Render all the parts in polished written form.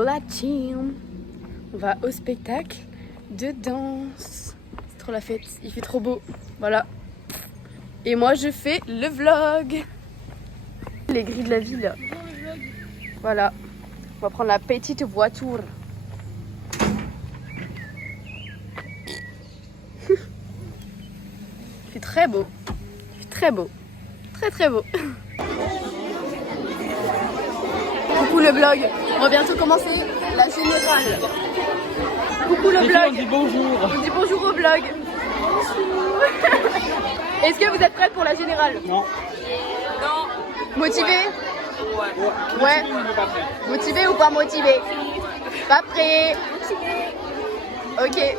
Hello la team. On va au spectacle de danse. C'est trop la fête, il fait trop beau. Voilà. Et moi je fais le vlog. Les grilles de la ville. Voilà. On va prendre la petite voiture. Il fait très beau. Il fait très beau. Très très beau. Coucou le vlog. On va bientôt commencer la générale. Coucou le vlog. On dit bonjour. On dit bonjour au vlog. Bonjour. Est-ce que vous êtes prêts pour la générale? Non. Non. Motivé? Ouais. Ouais. Motivé ou pas motivé? Pas prêt. Ok.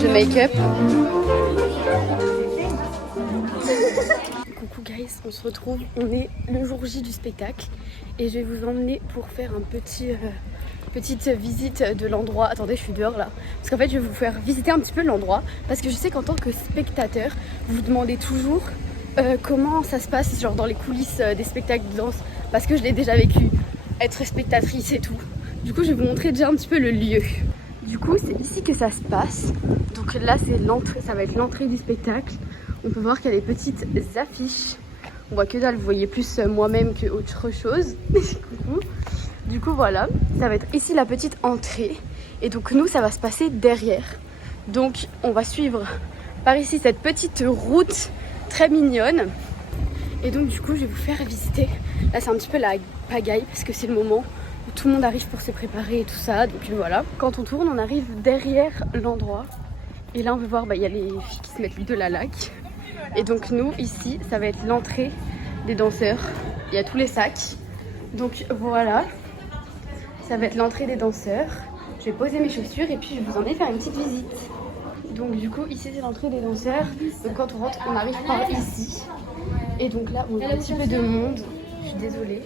De make-up. Coucou guys, on se retrouve, on est le jour J du spectacle et je vais vous emmener pour faire un petite visite de l'endroit. Attendez, je suis dehors là. Parce qu'en fait, je vais vous faire visiter un petit peu l'endroit parce que je sais qu'en tant que spectateur, vous vous demandez toujours comment ça se passe genre dans les coulisses des spectacles de danse parce que je l'ai déjà vécu, être spectatrice et tout. Du coup, je vais vous montrer déjà un petit peu le lieu. Du coup, c'est ici que ça se passe. Donc là, c'est l'entrée, ça va être l'entrée du spectacle. On peut voir qu'il y a des petites affiches. On voit que dalle, vous voyez plus moi-même que autre chose. Coucou. Du coup, voilà, ça va être ici la petite entrée. Et donc nous, ça va se passer derrière. Donc on va suivre par ici cette petite route très mignonne. Et donc du coup, je vais vous faire visiter. Là, c'est un petit peu la pagaille parce que c'est le moment où tout le monde arrive pour se préparer et tout ça. Donc voilà. Quand on tourne, on arrive derrière l'endroit. Et là, on peut voir, il y a les filles qui se mettent de la laque. Et donc nous, ici, ça va être l'entrée des danseurs. Il y a tous les sacs. Donc voilà, ça va être l'entrée des danseurs. Je vais poser mes chaussures et puis je vais vous emmener faire une petite visite. Donc du coup, ici, c'est l'entrée des danseurs. Donc quand on rentre, on arrive par ici. Et donc là, on a un petit peu de monde. Je suis désolée.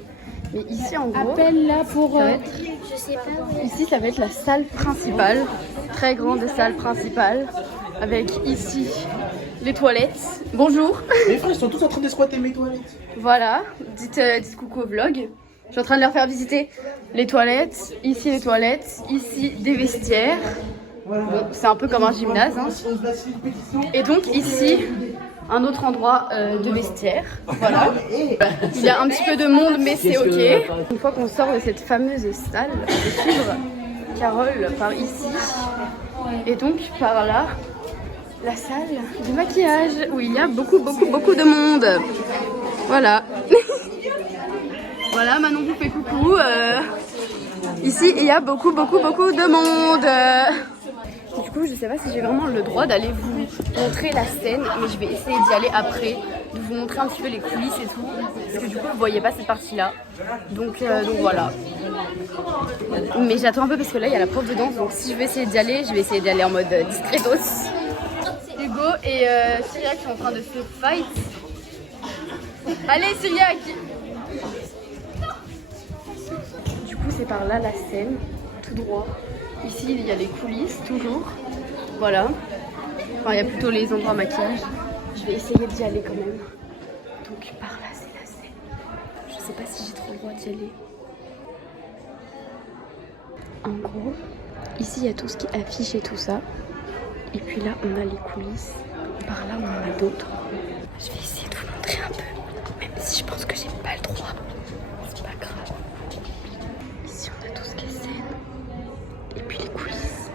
Mais ici, en gros, appelle là pour ici, ça va être la salle principale. Très grande salle principale. Avec ici les toilettes. Bonjour. Mes frères, ils sont tous en train de squatter mes toilettes. Voilà, dites coucou au vlog. Je suis en train de leur faire visiter les toilettes. Ici les toilettes, ici des vestiaires. Bon, c'est un peu comme un gymnase. Hein. Et donc ici, un autre endroit de vestiaire. Voilà. Il y a un petit peu de monde, mais c'est ok. Une fois qu'on sort de cette fameuse salle, je vais suivre Carole par ici. Et donc par là, la salle de maquillage où il y a beaucoup de monde. Voilà. Voilà, Manon vous fait coucou. Ici, il y a beaucoup de monde. Du coup, je sais pas si j'ai vraiment le droit d'aller vous montrer la scène, mais je vais essayer d'y aller après, de vous montrer un petit peu les coulisses et tout, parce que du coup, vous voyez pas cette partie-là. Donc voilà. Mais j'attends un peu parce que là, il y a la prof de danse, donc si je vais essayer d'y aller, je vais essayer d'y aller en mode discretos. Hugo et Cyriac sont en train de se fight. Allez Cyriac. Du coup c'est par là la scène, tout droit. Ici il y a les coulisses toujours. Voilà. Enfin il y a plutôt les endroits maquillage. Je vais essayer d'y aller quand même. Donc par là c'est la scène. Je sais pas si j'ai trop le droit d'y aller. En gros, ici il y a tout ce qui affiche et tout ça. Et puis là, on a les coulisses. Par là, on en a d'autres. Je vais essayer de vous montrer un peu. Même si je pense que j'ai pas le droit. C'est pas grave. Ici, on a tout ce qui est scène. Et puis les coulisses.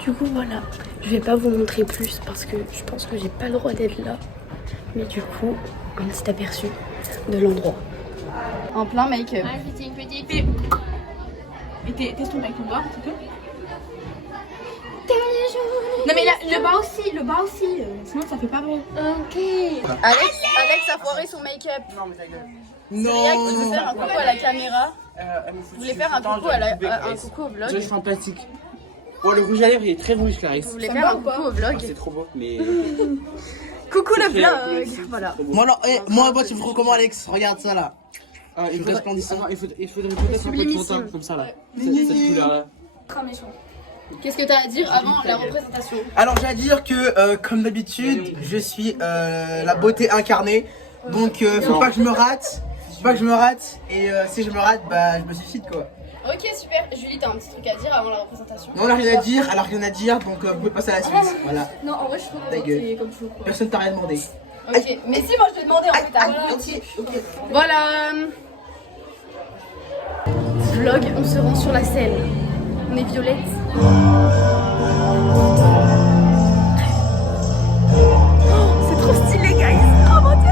Du coup, voilà. Je vais pas vous montrer plus parce que je pense que j'ai pas le droit d'être là. Mais du coup, un petit aperçu de l'endroit. En plein make-up. Ah, c'était une petite. Et teste ton make-up noir, s'il te plaît. Non mais là, le bas aussi, sinon ça fait pas bon. Ok. Alex a foiré son make-up. Non, mais ta gueule. Cyriac, tu veux faire un coucou à la caméra? Vous voulez faire un coucou, un coucou au vlog? Je suis en plastique. Oh, le rouge à lèvres il est très rouge, Clarisse. Vous voulez faire un coucou au vlog? C'est trop beau, mais. Coucou le vlog. Voilà. Moi, tu me trouves comment, Alex? Regarde ça là. Ah, Je suis resplendissant. il faudrait peut-être un peu de Sublimissime. fond comme ça là. Cette couleur-là. Qu'est-ce que t'as à dire avant la représentation? Alors, j'ai à dire que, comme d'habitude, je suis la beauté incarnée. Donc, faut pas que je me rate. Faut pas que je me rate. Et si je me rate, bah, je me suicide quoi. Ok, super. Julie, t'as un petit truc à dire avant la représentation? Non, on a rien à dire, alors rien à dire, donc vous pouvez passer à la suite. Voilà. Non, en vrai, je trouve Ta que gueule. t'es comme toujours. Quoi. Personne t'a rien demandé. Ok, mais si, moi je te demandais en fait. Voilà. Vlog, on se rend sur la scène. On est Violette. Oh, c'est trop stylé, guys. Oh mon dieu.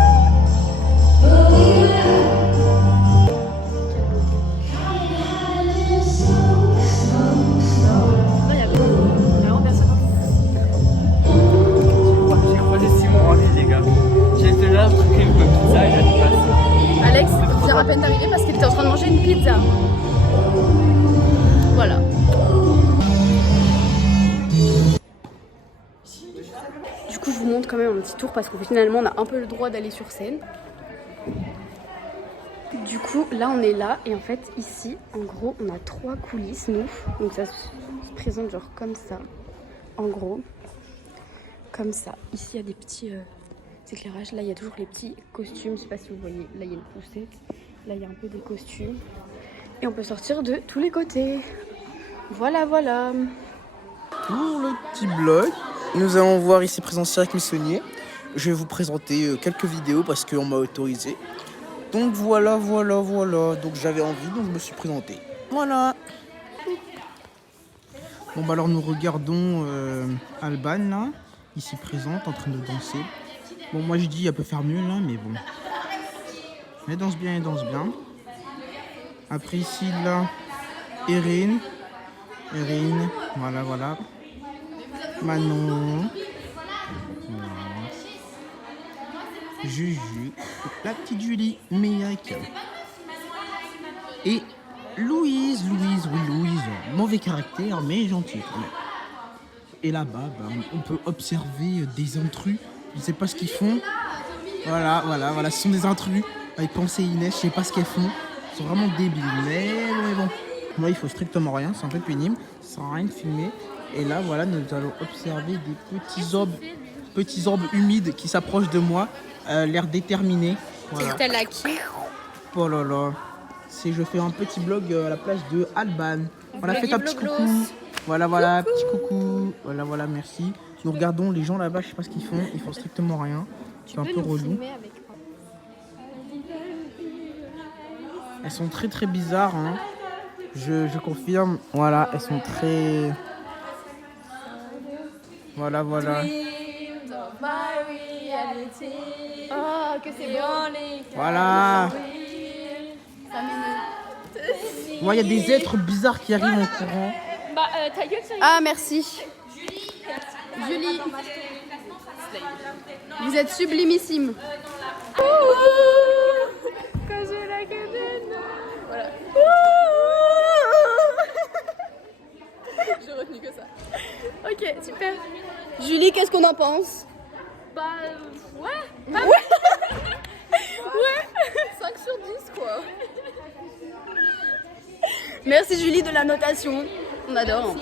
J'ai croisé Simon en ligne, les gars. J'étais là, je pris une pizza et j'ai passé. Alex vient à peine d'arriver parce qu'il était en train de manger une pizza. Voilà. Du coup, je vous montre quand même un petit tour parce que finalement, on a un peu le droit d'aller sur scène. Du coup, là, on est là et en fait, ici, en gros, on a 3 coulisses, nous. Donc ça se présente genre comme ça, en gros. Comme ça. Ici, il y a des petits éclairages. Là, il y a toujours les petits costumes. Je sais pas si vous voyez. Là, il y a une poussette. Là, il y a un peu des costumes. Et on peut sortir de tous les côtés. Voilà, voilà. Pour le petit blog, nous allons voir ici présenter avec Missonnier. Je vais vous présenter quelques vidéos parce qu'on m'a autorisé. Donc voilà. Donc j'avais envie, donc je me suis présenté. Voilà. Bon bah alors nous regardons Alban là, ici présente, en train de danser. Bon moi je dis elle peut faire mieux là, mais bon. Elle danse bien. Après ici là, Erin, voilà. Manon. Voilà. Juju, la petite Julie, Meyake. Et Louise, mauvais caractère, mais gentille quand même. Et là-bas, bah, on peut observer des intrus. Je ne sais pas ce qu'ils font. Voilà, ce sont des intrus. Avec Pensée Inès, je sais pas ce qu'elles font. Ils sont vraiment débiles, mais bon. Moi, il faut strictement rien, c'est un peu pénible. Sans rien de filmer. Et là, voilà, nous allons observer des petits orbes humides qui s'approchent de moi. L'air déterminé. Voilà. C'est à qui? Oh là là. Je fais un petit blog à la place de Alban. Voilà, faites un petit coucou. Voilà, petit coucou. Voilà, merci. Nous regardons les gens là-bas, je sais pas ce qu'ils font. Ils font strictement rien. C'est un peu relou. Elles sont très bizarres, hein. Je confirme. Voilà, elles sont très... Voilà. Oh, que c'est bon. Voilà. Il y a des êtres bizarres qui arrivent en courant. Ah, merci. Julie. Vous êtes sublimissime. Voilà. J'ai retenu que ça. Ok, super. Julie, qu'est-ce qu'on en pense? Bah, ouais. 5 sur 10, quoi. Merci Julie de la notation. On adore.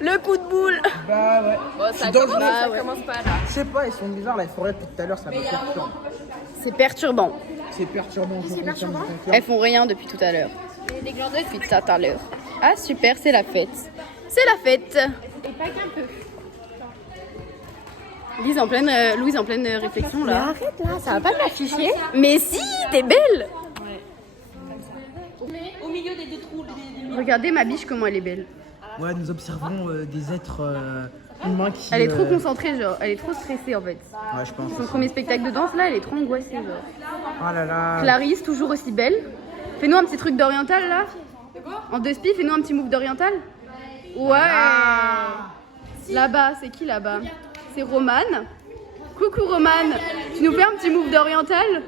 Le coup de boule. Bah ouais. Bon, ça commence pas là. Je sais pas, ils sont bizarres là, il faudrait depuis tout à l'heure, ça va perturbant. C'est perturbant. C'est perturbant. Elles font rien depuis tout à l'heure. Depuis tout à l'heure. Ah super, c'est la fête. C'est la fête. Et pas qu'un peu. Louise en pleine réflexion là. Mais arrête là, ça va pas m'afficher. Mais si, t'es belle. Au milieu des deux trous. Regardez ma biche comment elle est belle. Ouais, nous observons des êtres humains qui... Elle est trop concentrée, genre. Elle est trop stressée en fait. Ouais, je pense. Son premier spectacle de danse là, elle est trop angoissée genre. Oh là là. Clarisse, toujours aussi belle. Fais-nous un petit truc d'oriental là. En 2 spies, fais-nous un petit move d'oriental. Ouais. Là-bas, c'est qui là-bas? C'est Romane. Coucou Romane. Tu nous fais un petit move d'oriental?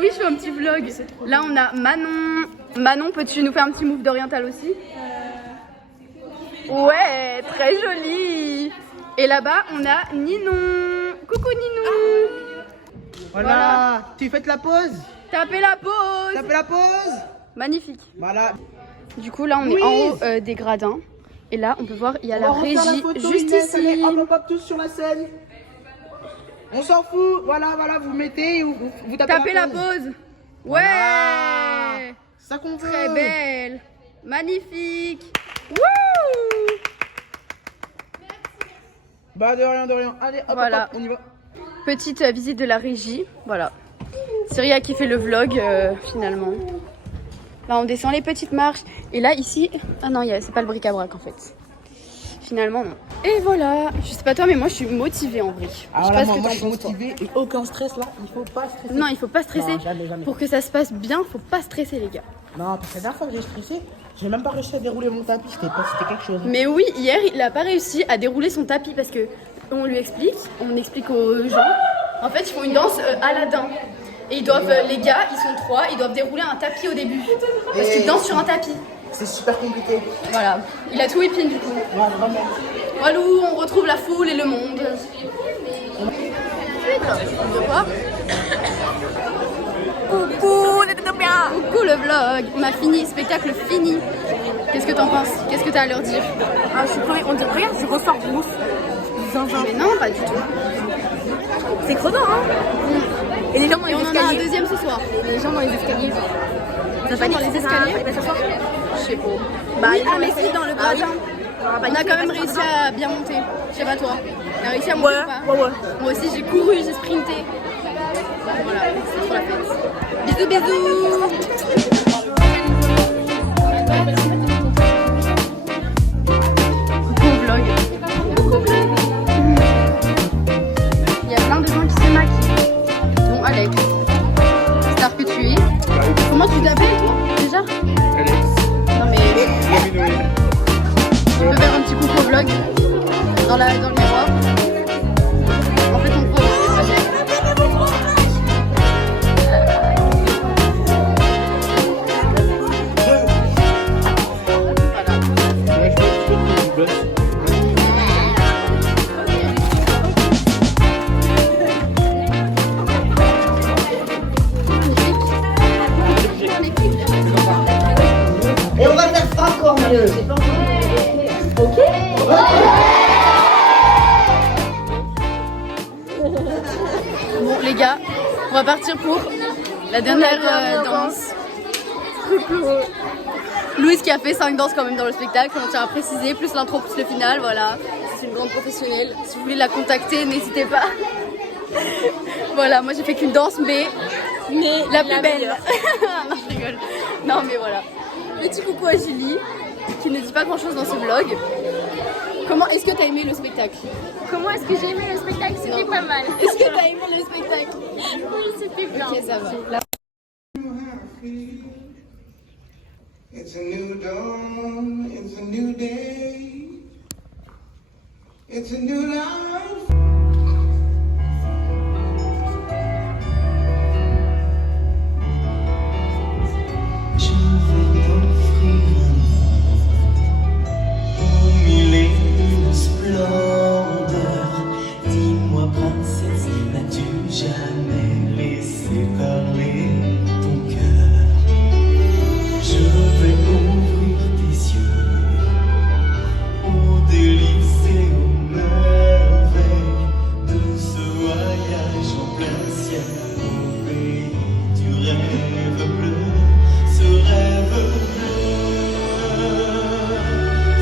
Oui, je fais un petit vlog. Là, on a Manon. Manon, peux-tu nous faire un petit move d'oriental aussi? Ouais, très joli. Et là-bas, on a Ninon. Coucou Ninon. Voilà. Tu fais la pause. Tapez la pause. Tapez la pause. Magnifique. Voilà. Du coup, là, on est en haut des gradins. Et là, on peut voir, il y a la régie juste Inès, allez, ici. hop, on pop tous sur la scène. On s'en fout. Voilà, vous mettez, vous Tapez la pause. Ouais. Voilà. C'est ça qu'on veut. Très belle. Magnifique. Wouh. Bah de rien. Allez, hop, Voilà. hop, on y va. Petite visite de la régie. Voilà. Cyria qui fait le vlog finalement. Là, on descend les petites marches. Et là, ici... Ah non, c'est pas le bric-à-brac en fait. Finalement, non. Et voilà. Je sais pas toi, mais moi, je suis motivée en vrai. Alors je là, sais pas ce que moi, t'en je suis penses, toi. motivé et aucun stress là. Il faut pas stresser. Non, il faut pas stresser. Non, jamais. Pour que ça se passe bien, faut pas stresser les gars. Non, parce que la dernière fois que j'ai stressé, j'ai même pas réussi à dérouler mon tapis. C'était quelque chose. Mais oui, hier, il a pas réussi à dérouler son tapis parce que on explique aux gens. En fait, ils font une danse Aladdin. Et ils doivent, les gars, ils sont 3, ils doivent dérouler un tapis au début. Parce qu'ils dansent sur un tapis. C'est super compliqué. Voilà. Il a tout épine du coup. Ouais, vraiment. Walou, on retrouve la foule et le monde. On veut voir. Coucou, coucou le vlog. On a fini, spectacle fini. Qu'est-ce que t'en penses? Qu'est-ce que t'as à leur dire? Ah, je suis crevée. On dirait, regarde, je ressors rousse. Mais non, pas du tout. C'est crevant, hein. Et les gens dans Et les on en a un escaliers. deuxième ce soir. Les gens dans les escaliers. Ça va dans les escaliers? Fallait pas s'asseoir. Je sais pas. Bah, Oui, ils ont mais laissé- si, dans le Ah oui. gradin. On a quand même réussi à bien monter. Je sais pas toi. T'as réussi à monter ou pas? Ouais. Moi aussi j'ai couru, j'ai sprinté. Voilà, c'est trop la fête. Bisous. Coucou vlog. Il y a plein de gens qui se maquillent. Bon Alex, star que tu es. Comment tu t'appelles toi déjà? Non mais... Tu peux faire un petit coucou au vlog dans le miroir. En fait, on peut. Et on va faire encore mieux. Bon, les gars, on va partir pour la dernière danse. Louise qui a fait 5 danses quand même dans le spectacle, on tient à préciser, plus l'intro, plus le final, voilà. C'est une grande professionnelle. Si vous voulez la contacter, n'hésitez pas. Voilà, moi j'ai fait qu'une danse, mais la plus belle. Non, je rigole. Non, mais voilà. Petit coucou à Julie, qui ne dit pas grand chose dans ce vlog. Comment est-ce que t'as aimé le spectacle? Comment est-ce que j'ai aimé le spectacle? C'était pas mal. Est-ce que t'as aimé le spectacle? Oui, c'était bien. Ok, ça va. It's a new dawn, it's a new day, it's a new life. Je vais t'offrir aux mille et une splendeurs. Dis-moi, princesse, n'as-tu jamais laissé parler ton cœur? Je vais ouvrir tes yeux aux délices et aux merveilles de ce voyage en plein ciel au pays du rêve bleu, ce rêve bleu.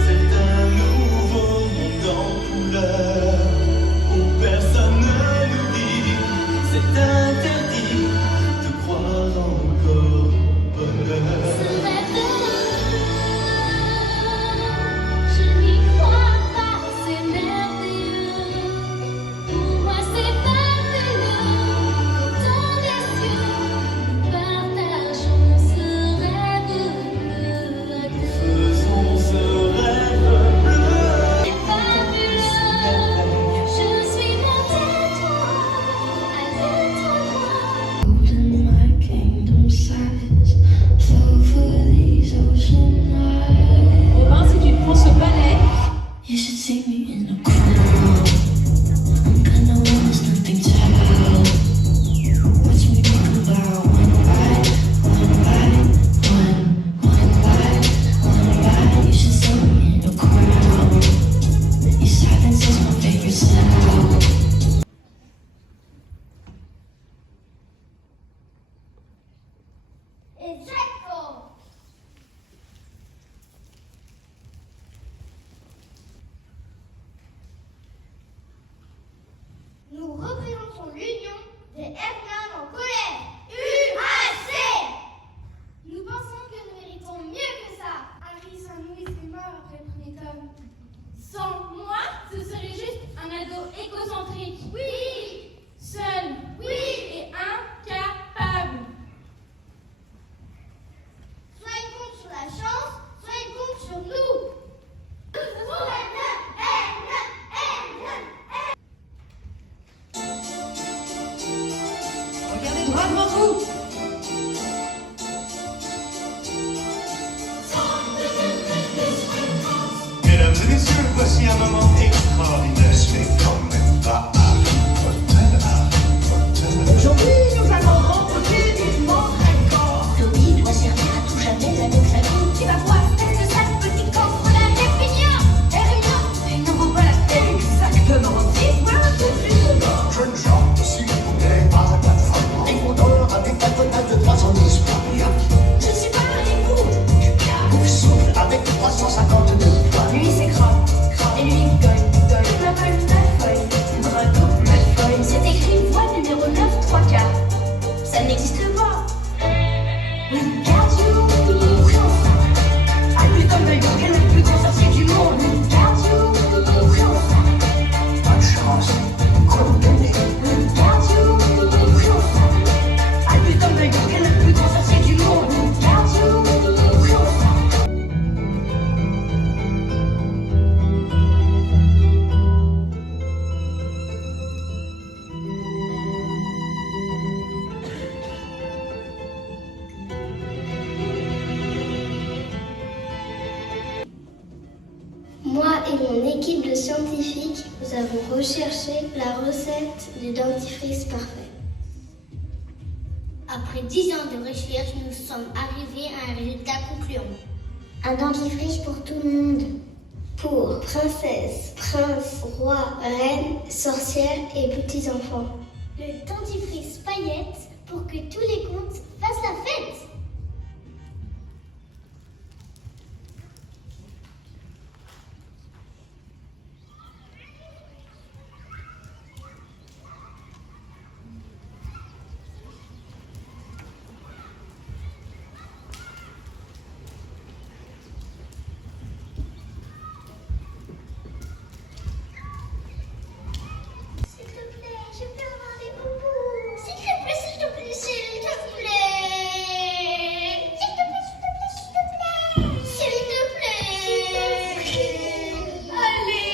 C'est un nouveau monde en couleur où personne ne nous dit c'est interdit de croire encore au bonheur. Je n'y crois pas, c'est merveilleux. Pour moi, c'est fabuleux. Dans les cieux, partout Exacto. Nous représentons l'union des Hernan en colère. UAC. Nous pensons que nous méritons mieux que ça. Harry Saint-Louis est mort après le premier tome. Sans moi, ce serait juste un ado égocentrique. Oui. Seul. Oui. Et incapable. Soit il compte sur la chance, soit il compte sur nous. Regardez droit devant vous. Mesdames et messieurs, voici un moment extraordinaire. Mais quand même pas Harry Potter. Aujourd'hui, nous allons rencontrer vivement Draco. Toby doit servir à tout jamais la même famille. Tu vas voir, qu'est-ce que ça, ce petit coffre là, Herminia. Il ne vaut pas exactement 10 points de plus. Jeunes gens, si vous n'avez pas la plateforme, les compteurs avec un total de 310 points. Je suis pas avec vous. Vous souffle avec 352 points. Lui, c'est Crabbe. Et lui, Goyle. Malfoy. Draco Malfoy. C'est écrit voie numéro 9, 3 quarts. Ça n'existe pas. Wingardium Leviosa. Albus Dumbledore, quel est le plus grand sorcier du monde? Wingardium Leviosa. Pas de chance, condamné. Wingardium Leviosa. Albus Dumbledore, quel est le plus grand sorcier du monde? Wingardium Leviosa. Moi et mon équipe de scientifiques, nous avons recherché la recette du dentifrice parfait. Après 10 ans de recherche, nous sommes arrivés à un résultat concluant. Un dentifrice pour tout le monde. Pour princesse, prince, roi, reine, sorcière et petits-enfants. Le dentifrice paillettes pour que tous les contes fassent la fête. S'il te plaît, je peux avoir des bonbons. S'il te plaît, s'il te plaît, s'il te plaît. S'il te plaît, s'il te plaît, s'il te plaît. S'il te plaît. Allez.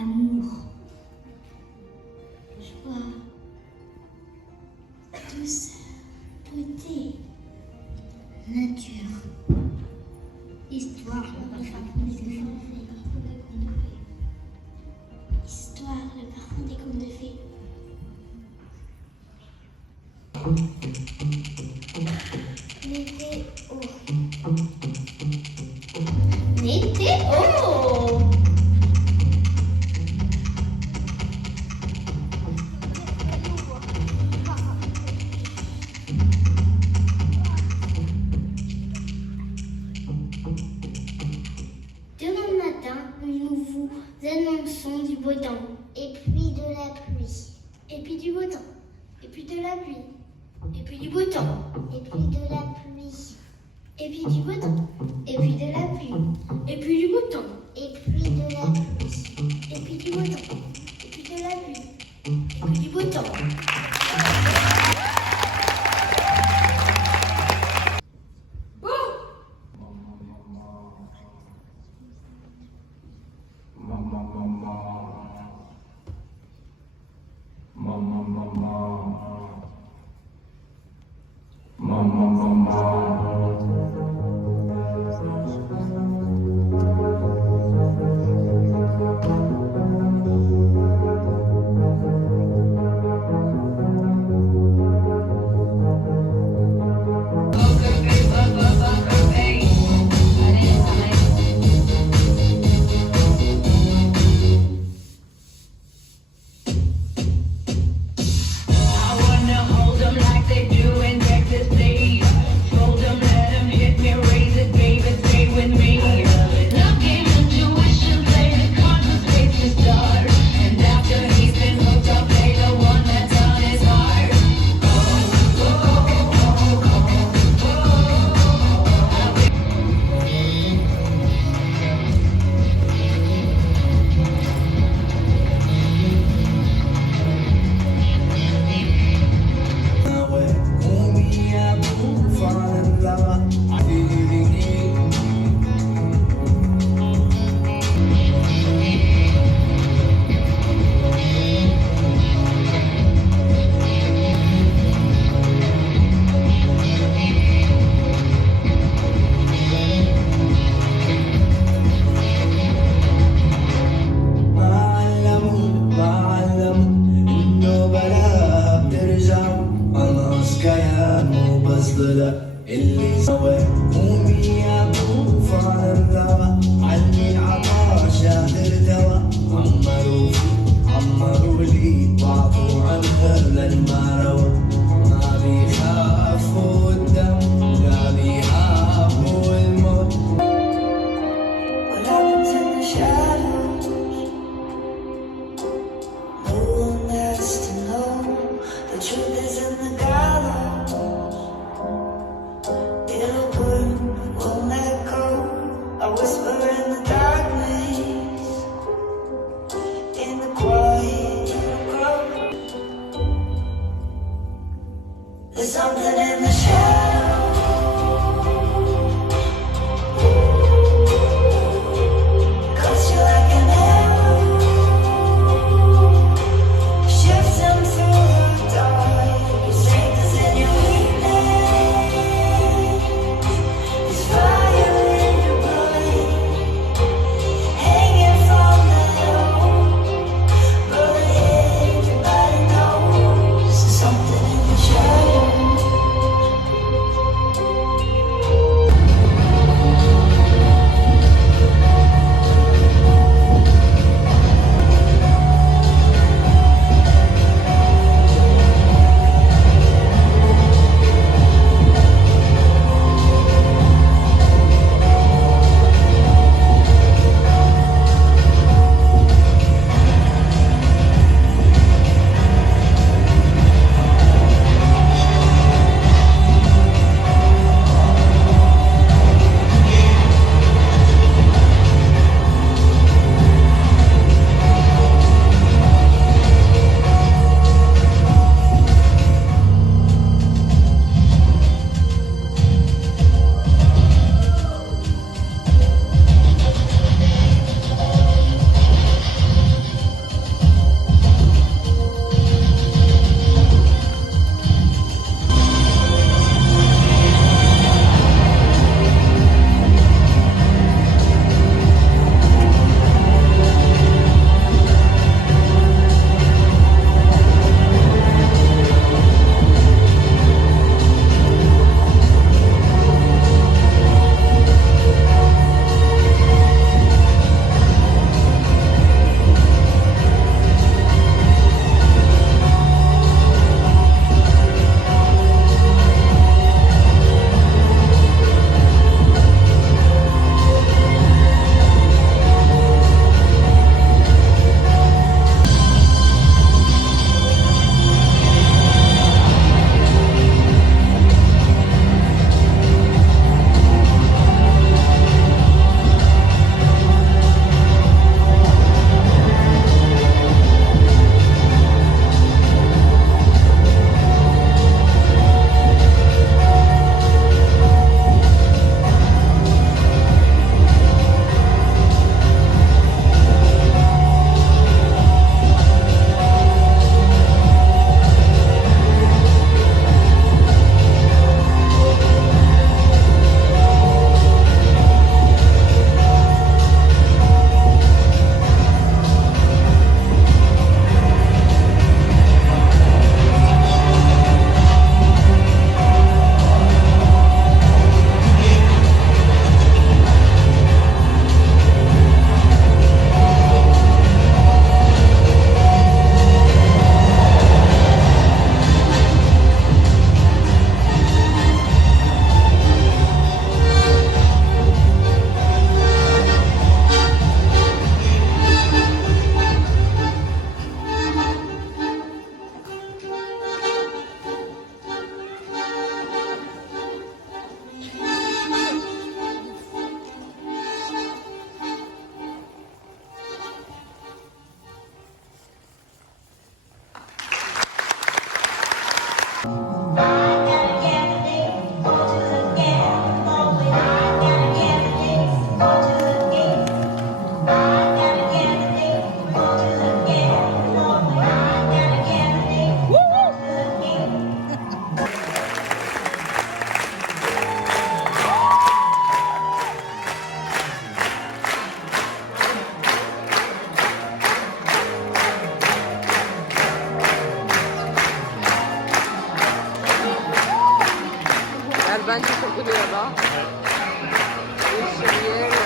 Amour, joie, douceur, beauté, nature, histoire, le parfum des contes de fées. Histoire, le parfum des contes de fées. Météo. Météo. Demain matin, nous vous annonçons du beau temps. Et puis de la pluie. Et puis du beau temps. Et puis de la pluie. Et puis du beau temps. Et puis de la pluie. Et puis du beau temps. Et puis de la pluie. Et puis du beau temps. Et puis de la pluie. Et puis du beau temps. Et puis de la pluie. Et puis du beau temps. الصلة اللي سوى قومي يا طوفان الثوى علمي العطا شاهر دوا عمروا لي وعطوا عن خذل ما روى ما بيخافوا الدم لا بيهابوا الموت. What happens in the shadows? No one has to know. The truth is in the gallows. It'll burn, won't let go. I whisper in the darkness, in the quiet, it'll grow. There's something in the shadows. Cuts you like an arrow, shifting through the dark. Your strength is in your weakness. There's fire in your blood, hanging from the rope. Brother, everybody knows there's something in the shadows. van sur le côté là-bas. Et Cyrielle,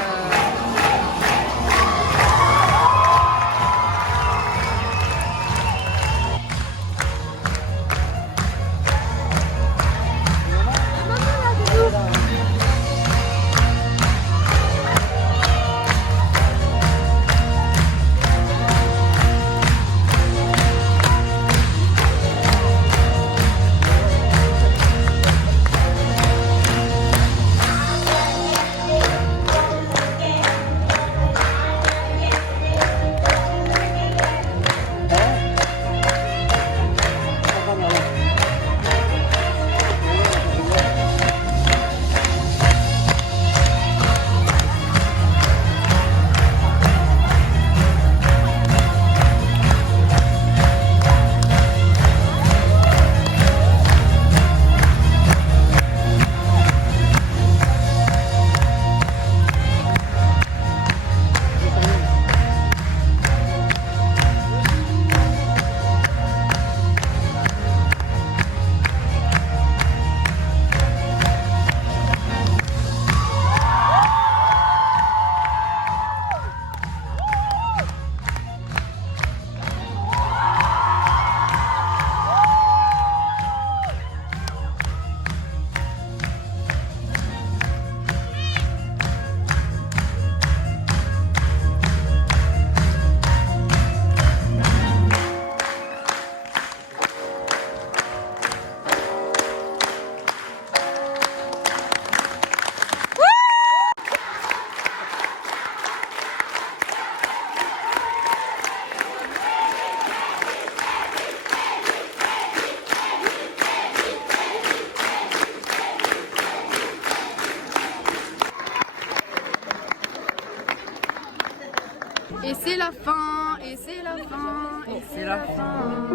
et c'est la fin, et c'est la fin, et c'est la fin.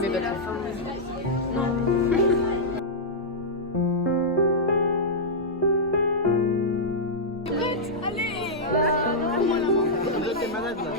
C'est la fin. T'es malade là.